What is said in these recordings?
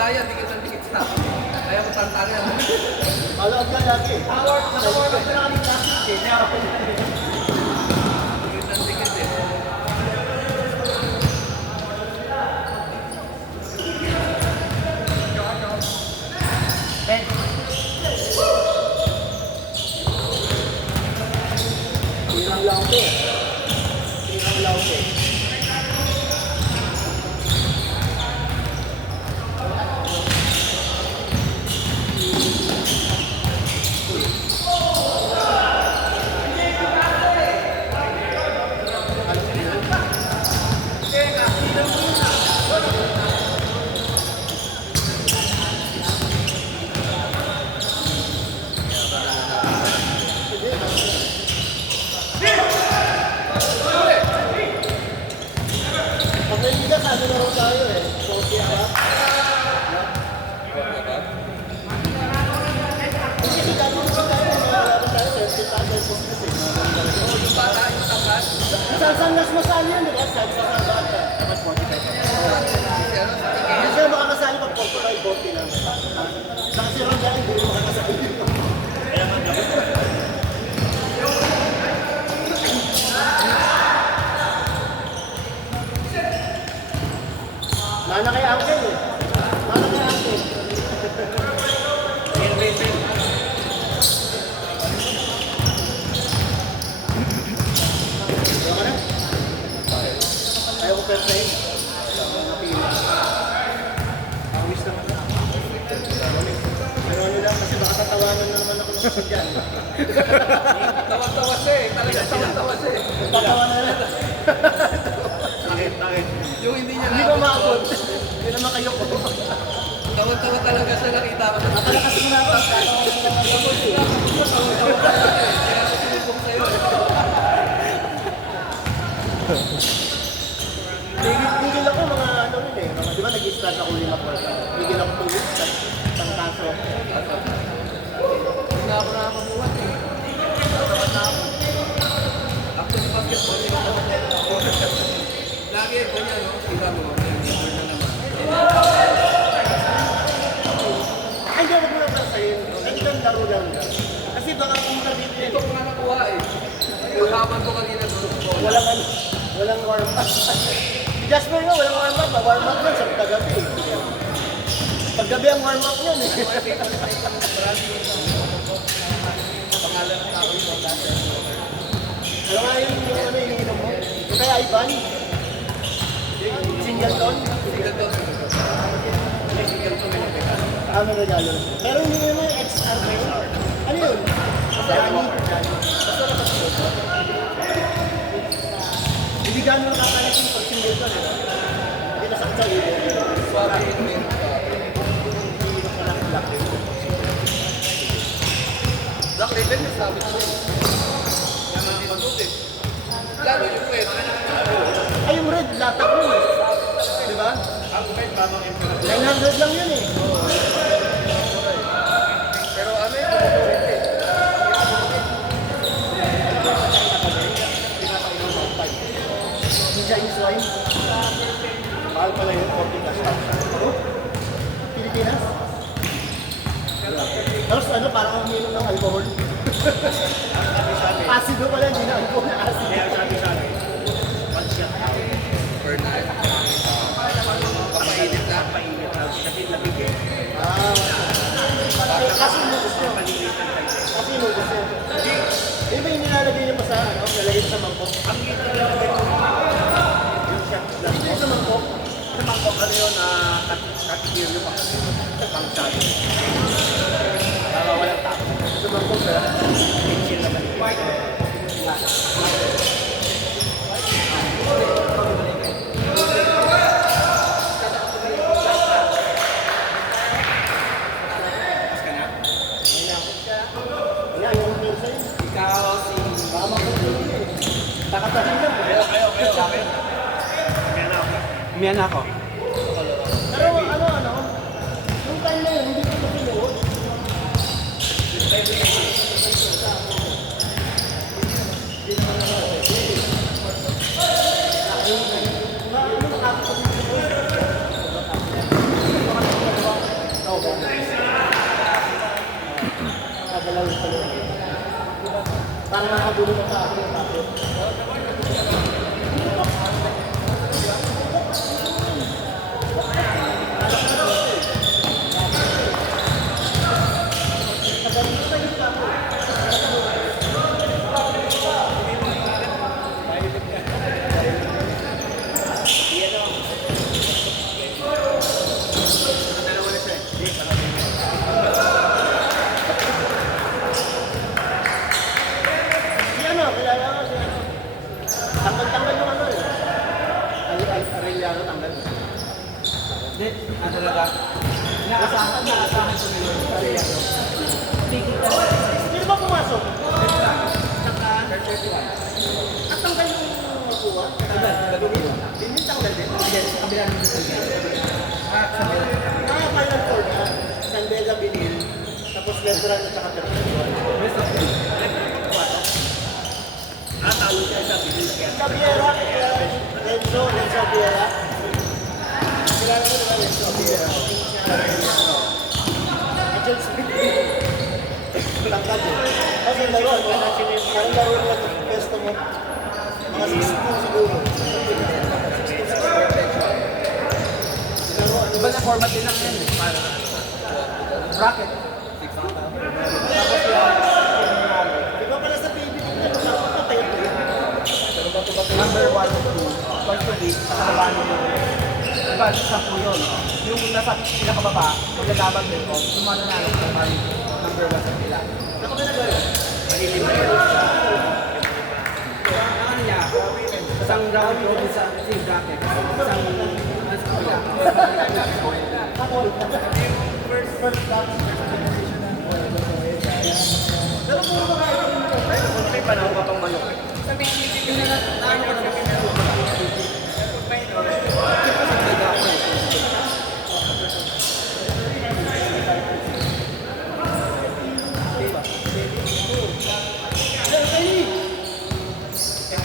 daya, dikit sa akin. Kaya ko tantangan. Malawag ka lagi. Naka-warm up ka na kanina. Kaya ako. Dikit eh. Tirang lang ko. Tirang lang ko. Pag may bigas, ano na rin tayo eh. Kopi ba? Kasi gano'n ko tayo, mga tayo, 30,000 pesos eh. Yung bata, yung tapat. Isang sanglas mo sa ano yun, di ba? Sa bata. Dapat 45. Kasi na makakasali pag 45, bote lang. Kasi ron dyan, hindi rin makakasali dito. Kaya nga dapat. Mana kay Uncle eh. Mana kay Uncle. Ayaw ka na? Ayaw ko perfect. Awis naman na. Pero ano lang, kasi baka tatawanan naman ako ng kasi dyan. Tawa-tawa siya eh. Talaga tawa-tawa siya eh. Tatawanan na. Bakit? Yung hindi niya Hindi ko maabot. Hindi naman kayo ko. Tawa-tawa talaga siya nakita ko. Napalakas mo na ako. Tawa-tawa talaga siya eh. Kaya ako sinubok sa'yo. Tigil ako mga ano rin eh. Mga, di ba nag-start ako 5 quarter. Tigil ako 2 weeks. Isang kaso. Hindi na ako nakakabuhat eh. Tawa na ako. Actually, basketball, hindi ko lagi ganyan, no? Sila mo, nag-score na naman. Ay, hindi ako muna para sa'yo. Hindi kang laro lang. Kasi baka pumunta dito yan. Ito ko nga nakuha eh. Yung haman ko kanina doon. Walang ano, walang warm up. Si Jasper nga, walang warm up. Warm up lang sa paggabi. Paggabi ang warm up yan eh. Pangalan ng tao yung dati. Ano nga yung ano yung ininom mo? Yung kaya Ivan? Singleton? Singleton. May Singleton may nakita. Ano regalo? Pero hindi naman yung XR na yun. Ano yun? Johnny. Hindi gano'n nakakalat yung pag Singleton. Hindi nasakit sa libo. Swabe yung main. Black Label, may sabi ko. Yan ang ibagot eh. Lalo yung pwede. Ay, yung red, latak mo eh. Di ba? 900 lang yun eh. Pero ano yung tumutulit eh. Yung Chinese wine. Mahal pala yun, 40 cash. Pilipinas? Tapos ano, parang umiinom ng alcohol. Asido pala, hindi na alcohol na acid. Kaya sabi sa akin, Burn na. Papainit na. Kasi inubos nyo. Kasi inubos nyo. Hindi ba yung nilalagay nyo pa sa ano, nalagay sa mangkok? Ang ito nilalagay ko. Yung shot lang. Hindi sa mangkok. Sa mangkok, ano yun, katikir yung pang-sado. Para walang tapo. Sa mangkok, ba? Chill naman. Ikaw si... Takatahin lang. Kayo. Umiyan ako. Pero ano, yung time na yun, hindi ko mapinuot. parang nakabulong ka sa akin. Tapos, si ano, kilala ko si ano. Tanggal-tanggal yung ano eh. Arellano tanggal. Hindi, talaga. Inaasahan ko nila yung Arellano. Sino ba pumasok? Third 31. At tanggal yung kuha? Hindi tanggal din. Sa kabila ng Final four na. San Vega Binil. Tapos Veteran at saka Terminal. Talo siya sa Binil. Cabiera, Renzo Cabiera. Kilala mo naman Renzo Cabiera. Angel Smith. Tangkad eh. Kasi laro, parang laro mo ito. Pwesto mo. Mga 6-2 siguro. 6-2. Iba na format din lang yan. Para bracket. Iba pala sa TV tingnan, patay ito eh. Number 1 to 2. First to lead. Sa kabahan mo yun. Diba, 10 yun. Yung nasa pinakababa, maglalaban din ko. Yung mananalo ko naman number 1 sa pila. Ako ba nagawa yun? Ang niya, isang round robin sa same bracket. Isang pila. First class. Pero puro ba kayo yung May panahon ka pang manok. Sabihin niyo na ano ko naman pinaro ko.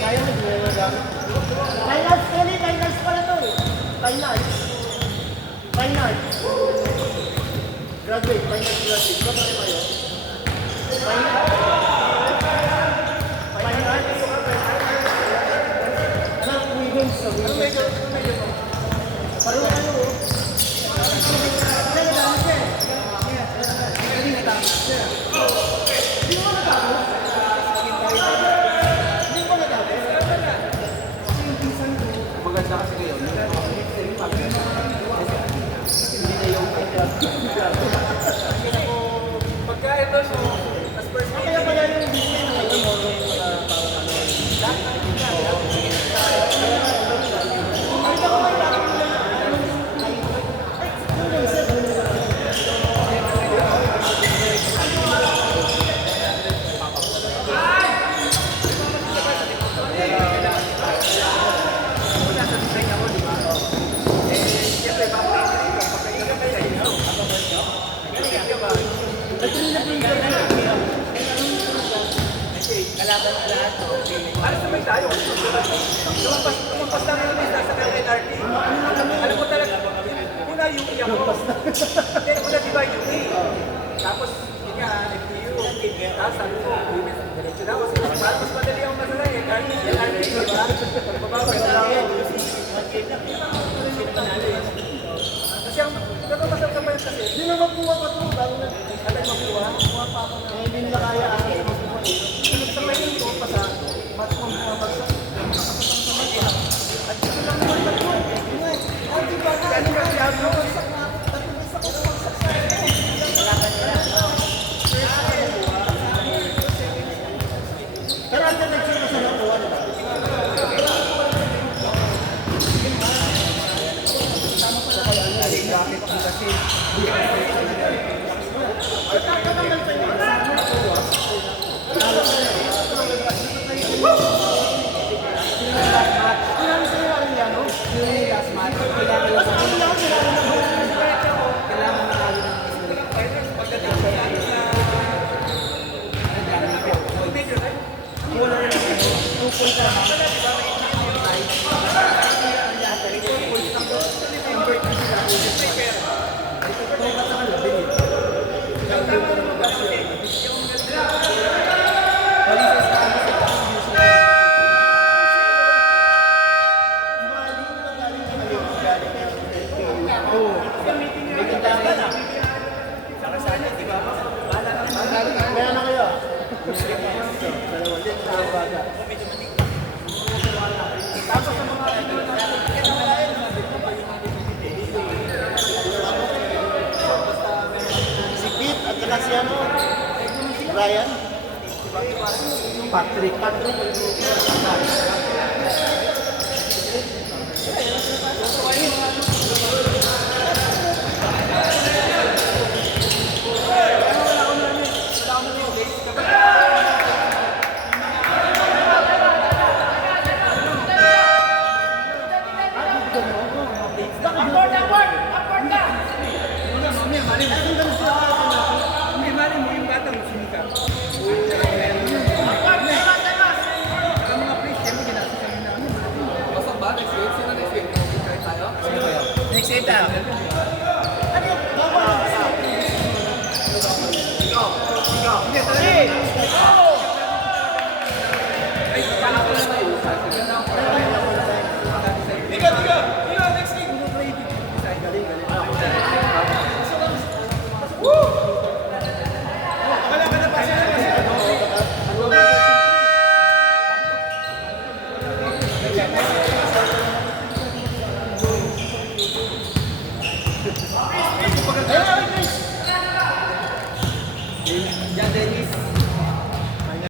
kaya mo din yung gamit? Finals, Kelly, finals pala to eh. Finals. Finals. Graduate, finals graduate. Ba ba kayo? Finals. Finals. Anak, women's sa women's. Pareho kayo oh. Ano nadami siya eh? Hindi nadami siya. Hindi mo nadami? Hindi mo nadami? Maganda kasi ngayon, yung mga mixing pag hindi na yung pagka ito no, as first Kaya pala yung business na yun mo nung parang ano. Nakita ko may parang ano naman tayo? Lumampas lang yung lista sa LRT. Alam mo talaga, una yung iyak ko. Then una diba yung tapos, yun nga, NTU, tapos sabi ko, diretso na ako. Para mas madali ang masalay, LRT, diba? Pagbabago na lang yan. Kasi ang nagpapasal ka pa yun kasi, Hindi na magkuha pa ito. Bago na. alam mo kuha, kuha pa ako na. Hindi nila kaya asa sa magkuha dito. Sa ngayon ko, pasa, matmang bumabagsak. At ito lang naman tatlo. Ay, di ba? Ano ba siya? Bumabagsak na ako. Tatlo isa ko bumabagsak sa akin. Pero ang nag-sino sa nakuha nila. Bakit kasi Pagkakatagal sa inyo. Kailangan sa iyo ang yan, no? yung last match, kailangan lang Basta kailangan sila rin ng kailangan manalo ng wala rin ako. 2 points na lang. Number 2 sila. Ito ka sa kanila, binit. Malinis na si ano, Ryan. Patrick.